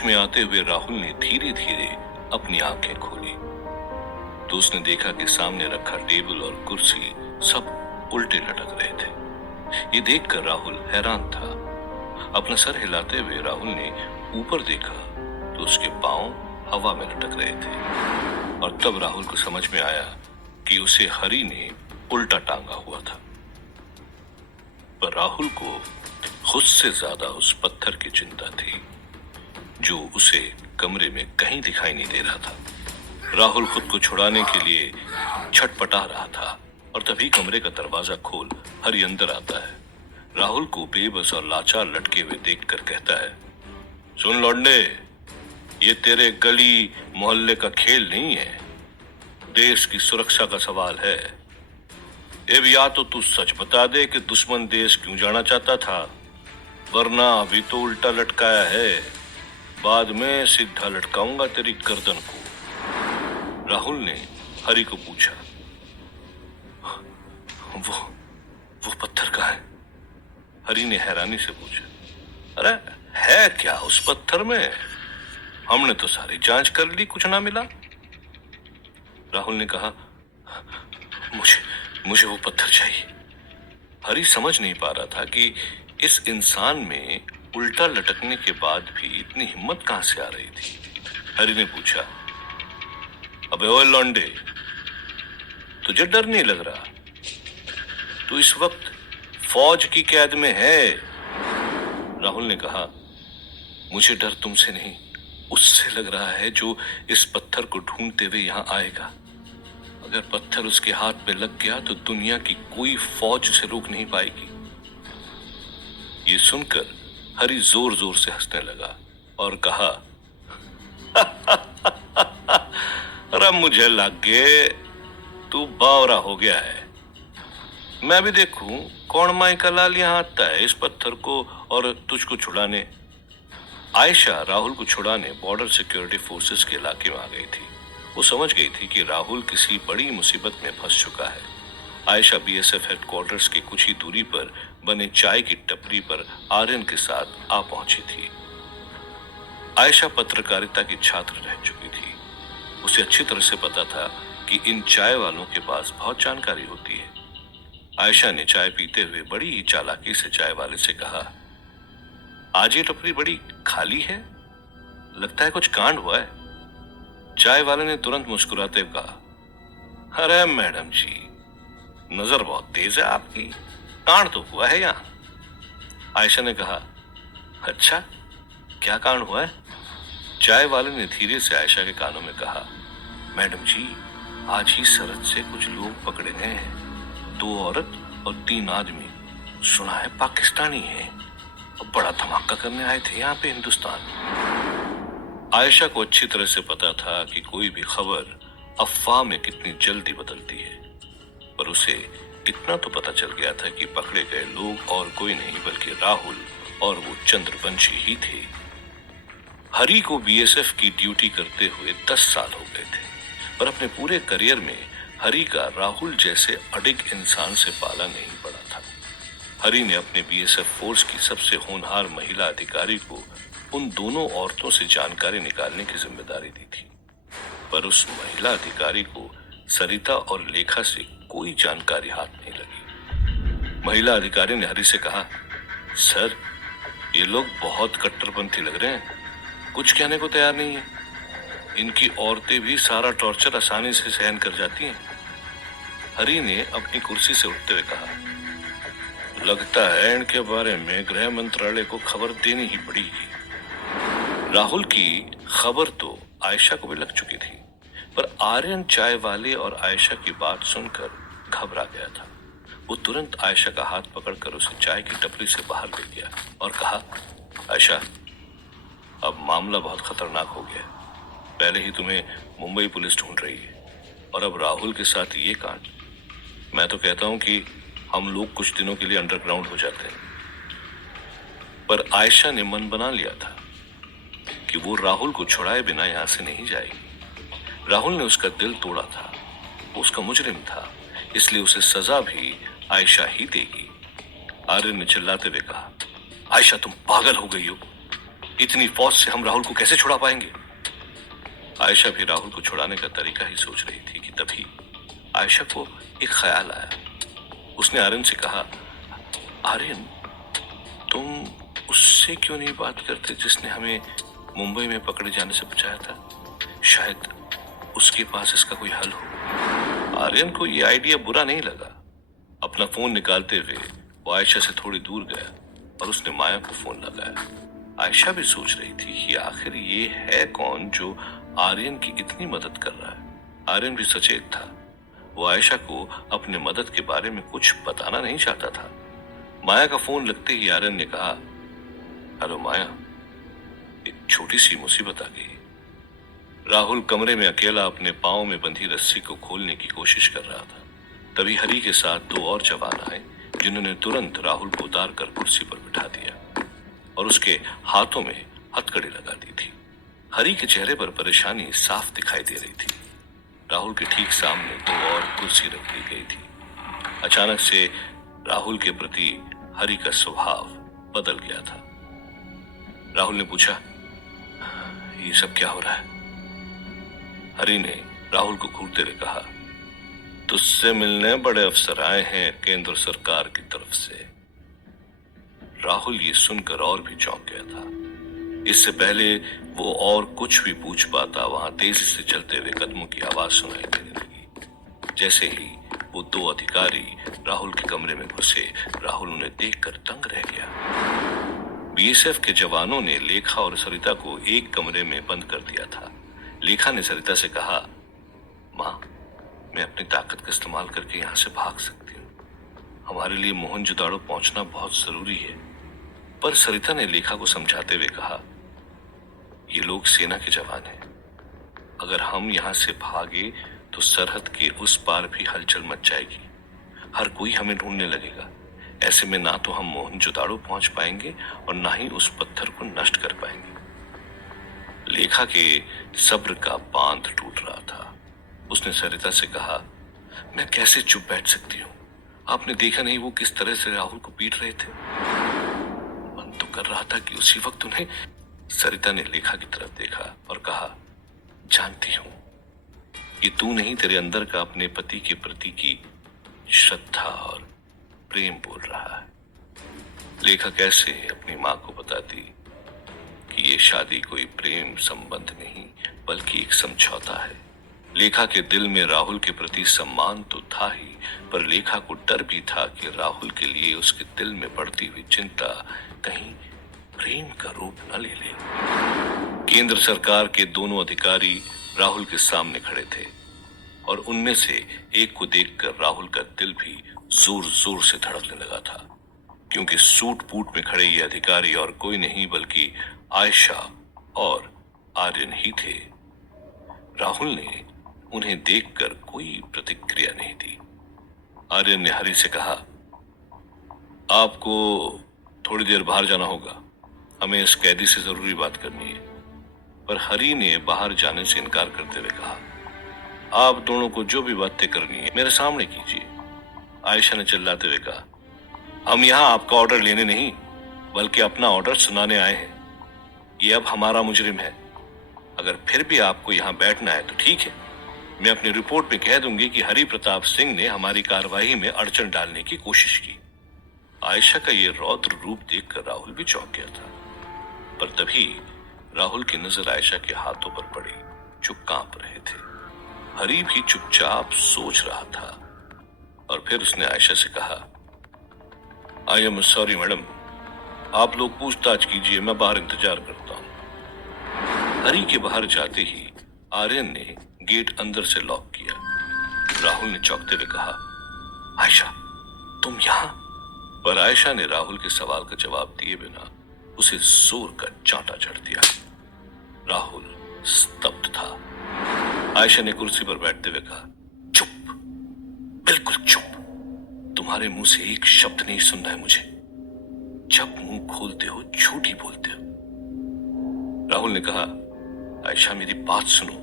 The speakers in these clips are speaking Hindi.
होश में आते हुए राहुल ने धीरे धीरे अपनी आंखें खोली तो उसने देखा कि सामने रखा टेबल और कुर्सी सब उल्टे लटक रहे थे। ये देखकर राहुल हैरान था। अपना सर हिलाते हुए राहुल ने ऊपर देखा तो उसके पांव हवा में लटक रहे थे और तब राहुल को समझ में आया कि उसे हरि ने उल्टा टांगा हुआ था। पर राहुल को खुद से ज्यादा उस पत्थर की चिंता थी जो उसे कमरे में कहीं दिखाई नहीं दे रहा था। राहुल खुद को छुड़ाने के लिए छटपटा रहा था और तभी कमरे का दरवाजा खोल हरि अंदर आता है। राहुल को बेबस और लाचार लटके हुए देखकर कहता है, सुन लौंडे, ये तेरे गली मोहल्ले का खेल नहीं है, देश की सुरक्षा का सवाल है। अब या तो तू सच बता दे कि दुश्मन देश क्यों जाना चाहता था, वरना अभी तो उल्टा लटकाया है, बाद में सीधा लटकाऊंगा तेरी गर्दन को। राहुल ने हरि को पूछा, वो पत्थर कहाँ है? हरि ने हैरानी से पूछा, अरे है क्या उस पत्थर में? हमने तो सारी जांच कर ली, कुछ ना मिला। राहुल ने कहा, मुझे वो पत्थर चाहिए। हरि समझ नहीं पा रहा था कि इस इंसान में उल्टा लटकने के बाद भी इतनी हिम्मत कहां से आ रही थी। हरि ने पूछा, अबे ओए लौंडे, तुझे डर नहीं लग रहा? तू इस वक्त फौज की कैद में है। राहुल ने कहा, मुझे डर तुमसे नहीं, उससे लग रहा है जो इस पत्थर को ढूंढते हुए यहां आएगा। अगर पत्थर उसके हाथ में लग गया तो दुनिया की कोई फौज उसे रोक नहीं पाएगी। ये सुनकर हरि जोर जोर से हंसने लगा और कहा, अरे मुझे लग गए तू बावरा हो गया है। मैं भी देखूं कौन माई का लाल यहां आता है इस पत्थर को और तुझको छुड़ाने। आयशा राहुल को छुड़ाने बॉर्डर सिक्योरिटी फोर्सेस के इलाके में आ गई थी। वो समझ गई थी कि राहुल किसी बड़ी मुसीबत में फंस चुका है। आयशा बीएसएफ हेडक्वार्टर्स की कुछ ही दूरी पर बने चाय की टपरी पर आर्यन के साथ आ पहुंची थी। आयशा पत्रकारिता की छात्र रह चुकी थी। उसे अच्छी तरह से पता था कि इन चाय वालों के पास बहुत जानकारी होती है। आयशा ने चाय पीते हुए बड़ी ही चालाकी से चाय वाले से कहा, आज ये टपरी बड़ी खाली है, लगता है कुछ कांड हुआ है। चाय वाले ने तुरंत मुस्कुराते हुए कहा, अरे मैडम जी, नजर बहुत तेज है आपकी, कांड तो हुआ है यहाँ। आयशा ने कहा, अच्छा क्या कांड हुआ है? चाय वाले ने धीरे से आयशा के कानों में कहा, मैडम जी, आज ही सरहद से कुछ लोग पकड़े गए हैं, 2 औरत और 3 आदमी, सुना है पाकिस्तानी हैं और बड़ा धमाका करने आए थे यहाँ पे हिंदुस्तान। आयशा को अच्छी तरह से पता था कि कोई भी खबर अफवाह में कितनी जल्दी बदलती है, पर उसे इतना तो पता चल गया था कि पकड़े गए लोग और कोई नहीं बल्कि राहुल और वो चंद्रवंशी ही थे। हरि को बीएसएफ की ड्यूटी करते हुए 10 साल हो गए थे, पर अपने पूरे करियर में हरि का राहुल जैसे अडिग इंसान से पाला नहीं पड़ा था। हरि ने अपने बीएसएफ फोर्स की सबसे होनहार महिला अधिकारी को उन दोनों औरतों से जानकारी निकालने की जिम्मेदारी दी थी, पर उस महिला अधिकारी को सरिता और लेखा से कोई जानकारी हाथ नहीं लगी। महिला अधिकारी ने हरि से कहा, सर, ये लोग बहुत कट्टरपंथी लग रहे हैं, कुछ कहने को तैयार नहीं है। इनकी औरतें भी सारा टॉर्चर आसानी से सहन कर जाती हैं। हरि ने अपनी कुर्सी से उठते हुए कहा, लगता है इनके बारे में गृह मंत्रालय को खबर देनी ही पड़ेगी। राहुल की खबर तो आयशा को भी लग चुकी थी, पर आर्यन चाय वाले और आयशा की बात सुनकर घबरा गया था। वो तुरंत आयशा का हाथ पकड़कर उसे चाय की टपरी से बाहर ले गया और कहा, आयशा, अब मामला बहुत खतरनाक हो गया। पहले ही तुम्हें मुंबई पुलिस ढूंढ रही है और अब राहुल के साथ ये कांड। मैं तो कहता हूं कि हम लोग कुछ दिनों के लिए अंडरग्राउंड हो जाते हैं। पर आयशा ने मन बना लिया था कि वो राहुल को छुड़ाए बिना यहां से नहीं जाएगी। राहुल ने उसका दिल तोड़ा था, वो उसका मुजरिम था, इसलिए उसे सजा भी आयशा ही देगी। आर्यन ने चिल्लाते हुए कहा, आयशा, तुम पागल हो गई हो, इतनी फौज से हम राहुल को कैसे छुड़ा पाएंगे? आयशा भी राहुल को छुड़ाने का तरीका ही सोच रही थी कि तभी आयशा को एक ख्याल आया। उसने आर्यन से कहा, आर्यन, तुम उससे क्यों नहीं बात करते जिसने हमें मुंबई में पकड़े जाने से बचाया था? शायद उसके पास इसका कोई हल हो। आर्यन को यह आइडिया बुरा नहीं लगा। अपना फोन निकालते हुए वो आयशा से थोड़ी दूर गया और उसने माया को फोन लगाया। आयशा भी सोच रही थी कि आखिर ये है कौन जो आर्यन की इतनी मदद कर रहा है। आर्यन भी सचेत था। वो आयशा को अपने मदद के बारे में कुछ बताना नहीं चाहता था। माया का फोन लगते ही आर्यन ने कहा, हेलो माया, एक छोटी सी मुसीबत आ गई। राहुल कमरे में अकेला अपने पांव में बंधी रस्सी को खोलने की कोशिश कर रहा था। तभी हरी के साथ दो और जवान आए, जिन्होंने तुरंत राहुल को उतार कर कुर्सी पर बिठा दिया और उसके हाथों में हथकड़ी लगा दी थी। हरी के चेहरे पर परेशानी साफ दिखाई दे रही थी। राहुल के ठीक सामने दो और कुर्सी रख दी गई थी। अचानक से राहुल के प्रति हरी का स्वभाव बदल गया था। राहुल ने पूछा, ये सब क्या हो रहा है? हरी ने राहुल को घूरते हुए कहा, तुझसे मिलने बड़े अफसर आए हैं केंद्र सरकार की तरफ से। राहुल ये सुनकर और भी चौंक गया था। इससे पहले वो और कुछ भी पूछ पाता, वहां तेजी से चलते हुए कदमों की आवाज सुनाई देने लगी। जैसे ही वो दो अधिकारी राहुल के कमरे में घुसे, राहुल उन्हें देखकर दंग रह गया। बीएसएफ के जवानों ने लेखा और सरिता को एक कमरे में बंद कर दिया था। लेखा ने सरिता से कहा, मां, मैं अपनी ताकत का इस्तेमाल करके यहां से भाग सकती हूँ। हमारे लिए मोहनजोदाड़ो पहुंचना बहुत जरूरी है। पर सरिता ने लेखा को समझाते हुए कहा, ये लोग सेना के जवान हैं। अगर हम यहां से भागे तो सरहद के उस पार भी हलचल मच जाएगी। हर कोई हमें ढूंढने लगेगा। ऐसे में ना तो हम मोहनजोदाड़ो पहुंच पाएंगे और ना ही उस पत्थर को नष्ट कर पाएंगे। लेखा के सब्र का बांध टूट रहा था। उसने सरिता से कहा, मैं कैसे चुप बैठ सकती हूँ? आपने देखा नहीं वो किस तरह से राहुल को पीट रहे थे? मन तो कर रहा था कि उसी वक्त उन्हें। सरिता ने लेखा की तरफ देखा और कहा, जानती हूं, ये तू नहीं, तेरे अंदर का अपने पति के प्रति की श्रद्धा और प्रेम बोल रहा है। लेखा कैसे अपनी मां को बताती कि ये शादी कोई प्रेम संबंध नहीं बल्कि एक समझौता है। लेखा के दिल में राहुल के प्रति सम्मान तो था ही, पर लेखा को डर भी था कि राहुल के लिए उसके दिल में बढ़ती हुई चिंता कहीं प्रेम का रूप न ले ले। केंद्र सरकार के दोनों अधिकारी राहुल के सामने खड़े थे और उनमें से एक को देखकर राहुल का दिल भी जोर जोर से धड़कने लगा था, क्योंकि सूट बूट में खड़े ये अधिकारी और कोई नहीं बल्कि आयशा और आर्यन ही थे। राहुल ने उन्हें देखकर कोई प्रतिक्रिया नहीं दी। आर्यन ने हरी से कहा, आपको थोड़ी देर बाहर जाना होगा, हमें इस कैदी से जरूरी बात करनी है। पर हरी ने बाहर जाने से इनकार करते हुए कहा, आप दोनों को जो भी बातें करनी है मेरे सामने कीजिए। आयशा ने चिल्लाते हुए कहा, हम यहाँ आपका ऑर्डर लेने नहीं बल्कि अपना ऑर्डर सुनाने आए हैं। ये अब हमारा मुजरिम है। अगर फिर भी आपको यहाँ बैठना है तो ठीक है, मैं अपनी रिपोर्ट में कह दूंगी कि हरि प्रताप सिंह ने हमारी कार्रवाई में अड़चन डालने की कोशिश की। आयशा का ये रौद्र रूप देखकर राहुल भी चौंक गया था, पर तभी राहुल की नजर आयशा के हाथों पर पड़ी जो कांप रहे थे। हरि भी चुपचाप सोच रहा था और फिर उसने आयशा से कहा, आई एम सॉरी मैडम, आप लोग पूछताछ कीजिए, मैं बाहर इंतजार करता हूं। हरि के बाहर जाते ही आर्यन ने गेट अंदर से लॉक किया। राहुल ने चौंकते हुए कहा, आयशा, तुम यहां? पर आयशा ने राहुल के सवाल का जवाब दिए बिना उसे जोर का चांटा जड़ दिया। राहुल स्तब्ध था। आयशा ने कुर्सी पर बैठते हुए कहा, चुप, बिल्कुल चुप। तुम्हारे मुंह से एक शब्द नहीं सुनना है मुझे। जब मुंह खोलते हो झूठ ही बोलते हो। राहुल ने कहा, आयशा मेरी बात सुनो।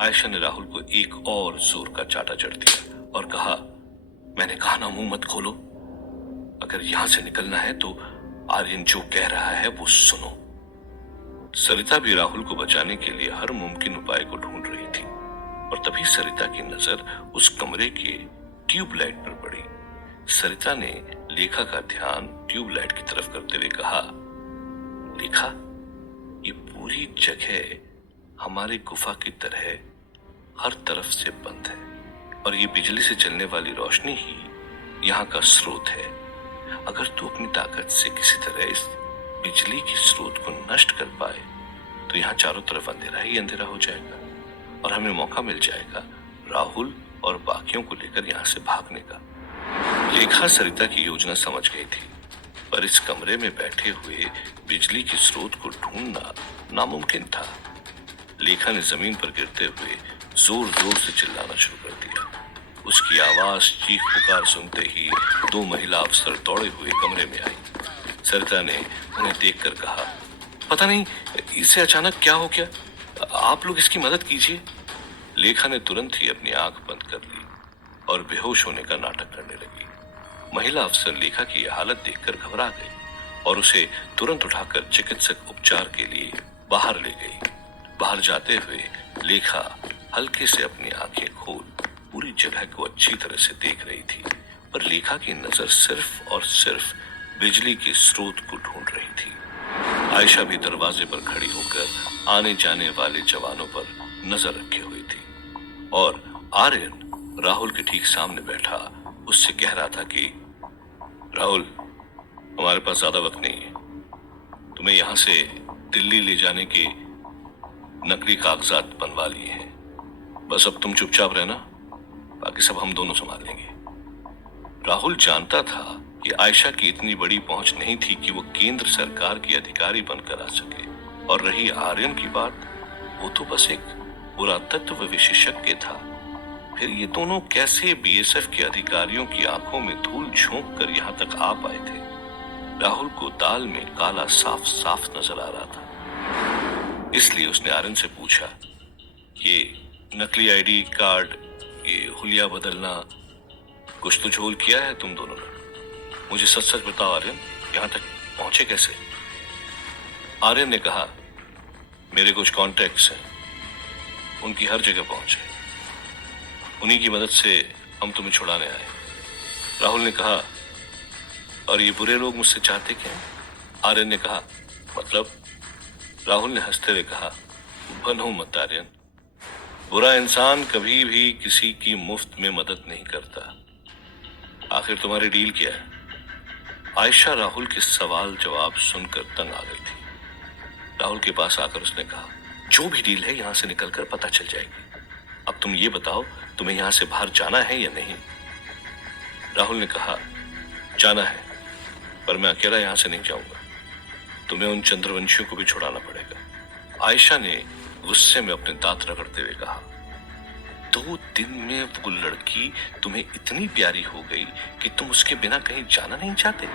आयशा ने राहुल को एक और जोर का चांटा जड़ दिया और कहा, मैंने कहा ना मुंह मत खोलो। अगर यहां से निकलना है तो आर्यन जो कह रहा है वो सुनो। सरिता भी राहुल को बचाने के लिए हर मुमकिन उपाय को ढूंढ रही थी और तभी सरिता की नजर उस कमरे के ट्यूबलाइट पर पड़ी। सरिता ने लेखा का ध्यान ट्यूबलाइट की तरफ करते हुए कहा, लेखा, ये पूरी जगह हमारी गुफा की तरह हर तरफ से बंद है और ये बिजली से चलने वाली रोशनी ही यहाँ का स्रोत है। अगर तू अपनी ताकत से किसी तरह इस बिजली के स्रोत को नष्ट कर पाए तो यहाँ चारों तरफ अंधेरा ही अंधेरा हो जाएगा और हमें मौका मिल जाएगा राहुल और बाकियों को लेकर यहाँ से भागने का। लेखा सरिता की योजना समझ गई थी, पर इस कमरे में बैठे हुए बिजली के स्रोत को ढूंढना नामुमकिन था। लेखा ने जमीन पर गिरते हुए जोर जोर से चिल्लाना शुरू कर दिया। उसकी आवाज चीख पुकार सुनते ही दो महिला अफसर दौड़े हुए कमरे में आई। सरिता ने उन्हें देखकर कहा, पता नहीं इसे अचानक क्या हो गया, आप लोग इसकी मदद कीजिए। लेखा ने तुरंत ही अपनी आंख बंद कर ली और बेहोश होने का नाटक करने लगी। महिला अफसर लेखा की यह हालत देखकर घबरा गई और उसे तुरंत उठाकर चिकित्सक उपचार के लिए बाहर ले गई। बाहर जाते हुए लेखा हल्के से अपनी आंखें खोल पूरी जगह को अच्छी तरह से देख रही थी, पर लेखा की नजर सिर्फ और सिर्फ बिजली के स्रोत को ढूंढ रही थी। आयशा भी दरवाजे पर खड़ी होकर आने जाने वाले जवानों पर नजर रखे हुई थी और आर्यन राहुल के ठीक सामने बैठा उससे कह रहा था कि राहुल, हमारे पास ज्यादा वक्त नहीं है। तुम्हें यहां से दिल्ली ले जाने के नकली कागजात बनवा लिए हैं। बस अब तुम चुपचाप रहना, बाकी सब हम दोनों संभाल लेंगे। राहुल जानता था कि आयशा की इतनी बड़ी पहुंच नहीं थी कि वो केंद्र सरकार की अधिकारी बनकर आ सके, और रही आर्यन की बात, वो तो बस एक पुरातत्व विशेषज्ञ था। फिर ये दोनों कैसे बीएसएफ के अधिकारियों की आंखों में धूल झोंक कर यहाँ तक आ पाए थे? राहुल को दाल में काला साफ साफ नजर आ रहा था। इसलिए उसने आर्यन से पूछा, ये नकली आईडी कार्ड, ये हुलिया बदलना, कुछ तो झोल किया है तुम दोनों ने? मुझे सच सच बताओ आर्यन, यहां तक पहुंचे कैसे? आर्यन ने कहा, मेरे कुछ कॉन्टैक्ट्स हैं, उनकी हर जगह पहुंचे, उन्हीं की मदद से हम तुम्हें छुड़ाने आए। राहुल ने कहा, और ये बुरे लोग मुझसे चाहते क्या? आर्यन ने कहा, मतलब? राहुल ने हंसते हुए कहा, बनो मत आर्यन, बुरा इंसान कभी भी किसी की मुफ्त में मदद नहीं करता। आखिर तुम्हारी डील क्या है? आयशा राहुल के सवाल जवाब सुनकर तंग आ गई थी। राहुल के पास आकर उसने कहा, जो भी डील है यहां से निकलकर पता चल जाएगी। अब तुम ये बताओ, तुम्हें यहां से बाहर जाना है या नहीं? राहुल ने कहा, जाना है, पर मैं अकेला यहां से नहीं जाऊंगा। तुम्हें उन चंद्रवंशियों को भी छुड़ाना पड़ेगा। आयशा ने गुस्से में अपने दांत रगड़ते हुए कहा, 2 दिन में वो लड़की तुम्हें इतनी प्यारी हो गई कि तुम उसके बिना कहीं जाना नहीं चाहते?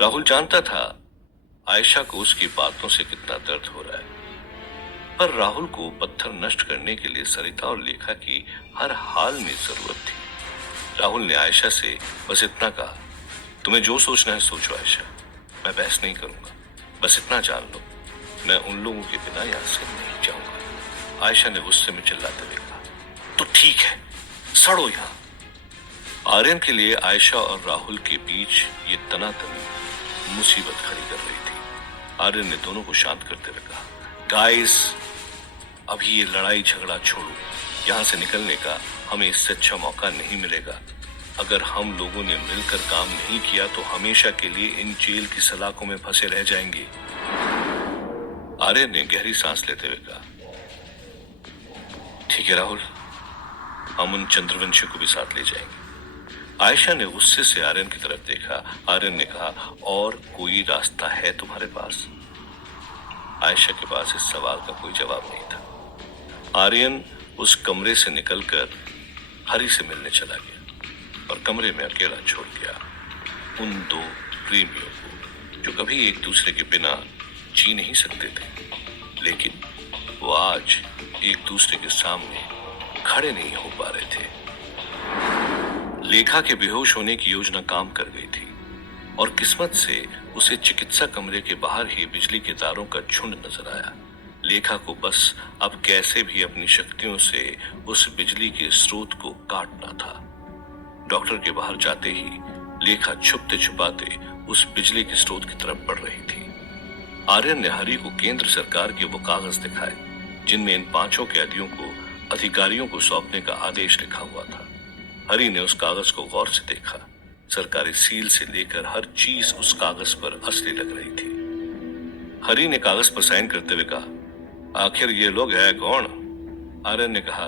राहुल जानता था आयशा को उसकी बातों से कितना दर्द हो रहा है, पर राहुल को पत्थर नष्ट करने के लिए सरिता और लेखा की हर हाल में जरूरत थी। राहुल ने आयशा से बस इतना कहा, तुम्हें जो सोचना है सोचो आयशा, मैं बहस नहीं करूंगा, बस इतना जान लो, मैं उन लोगों के बिना यहां से नहीं जाऊंगा। आयशा ने गुस्से में चिल्लाते हुए कहा, तो ठीक है, सड़ो यहां। आर्यन के लिए आयशा और राहुल के बीच ये तनातनी मुसीबत खड़ी कर रही थी। आर्यन ने दोनों को शांत करते हुए कहा, गाइस, अभी ये लड़ाई झगड़ा छोड़ो, यहां से निकलने का हमें इससे अच्छा मौका नहीं मिलेगा। अगर हम लोगों ने मिलकर काम नहीं किया तो हमेशा के लिए इन जेल की सलाखों में फंसे रह जाएंगे। आर्यन ने गहरी सांस लेते हुए कहा, ठीक है राहुल, हम उन चंद्रवंशियों को भी साथ ले जाएंगे। आयशा ने गुस्से से आर्यन की तरफ देखा। आर्यन ने कहा, और कोई रास्ता है तुम्हारे पास? आयशा के पास इस सवाल का कोई जवाब नहीं था। आर्यन उस कमरे से निकलकर हरी से मिलने चला गया और कमरे में अकेला छोड़ गया उन 2 प्रेमियों को, जो कभी एक दूसरे के बिना जी नहीं सकते थे, लेकिन वो आज एक दूसरे के सामने खड़े नहीं हो पा रहे थे। लेखा के बेहोश होने की योजना काम कर गई थी। और किस्मत से उसे चिकित्सा कमरे के बाहर ही बिजली के तारों का झुंड नजर आया। लेखा को बस अब कैसे भी अपनी शक्तियों से उस बिजली के स्रोत को काटना था। डॉक्टर के बाहर जाते ही लेखा छुपते छुपाते उस बिजली के स्रोत की तरफ बढ़ रही थी। आर्यन ने हरि को केंद्र सरकार के वो कागज दिखाए जिनमें इन 5 कैदियों को अधिकारियों को सौंपने का आदेश लिखा हुआ था। हरि ने उस कागज को गौर से देखा। सरकारी सील से लेकर हर चीज उस कागज पर असली लग रही थी। हरि ने कागज पर साइन करते हुए कहा, आखिर ये लोग है कौन? आर्यन ने कहा,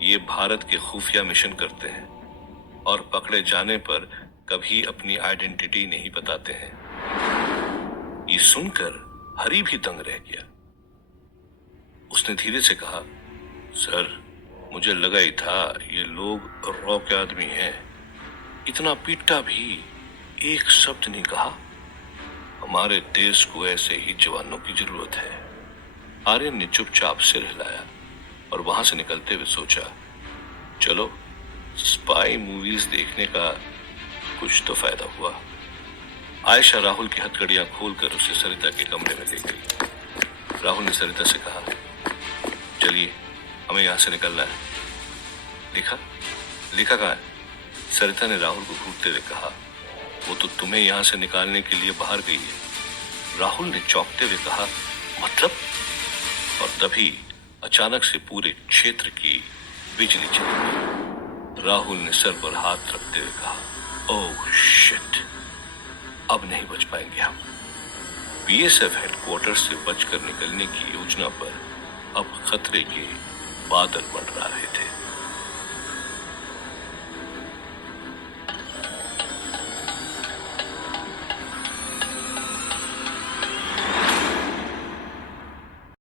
ये भारत के खुफिया मिशन करते हैं और पकड़े जाने पर कभी अपनी आइडेंटिटी नहीं बताते हैं। ये सुनकर हरि भी दंग रह गया। उसने धीरे से कहा, सर, मुझे लगा ही था ये लोग रॉ के आदमी हैं। इतना पीटा भी एक शब्द नहीं कहा। हमारे देश को ऐसे ही जवानों की जरूरत है। आर्यन ने चुपचाप सिर हिलाया और वहां से निकलते हुए सोचा, चलो स्पाई मूवीज देखने का कुछ तो फायदा हुआ। आयशा राहुल की हथकड़ियां खोलकर उसे सरिता के कमरे में ले गई। राहुल ने सरिता से कहा, चलिए हमें यहां से निकलना है। लेखा कहाँ है? सरिता ने राहुल को घूरते हुए कहा, वो तो तुम्हें यहां से निकालने के लिए बाहर गई है। राहुल ने चौंकते हुए कहा, मतलब? और तभी अचानक से पूरे क्षेत्र की बिजली चली गई। राहुल ने सर पर हाथ रखते हुए कहा, ओह शिट, अब नहीं बच पाएंगे हम। बीएसएफ हेडक्वार्टर से बचकर निकलने की योजना पर अब खतरे के बादल मंडरा रहे थे।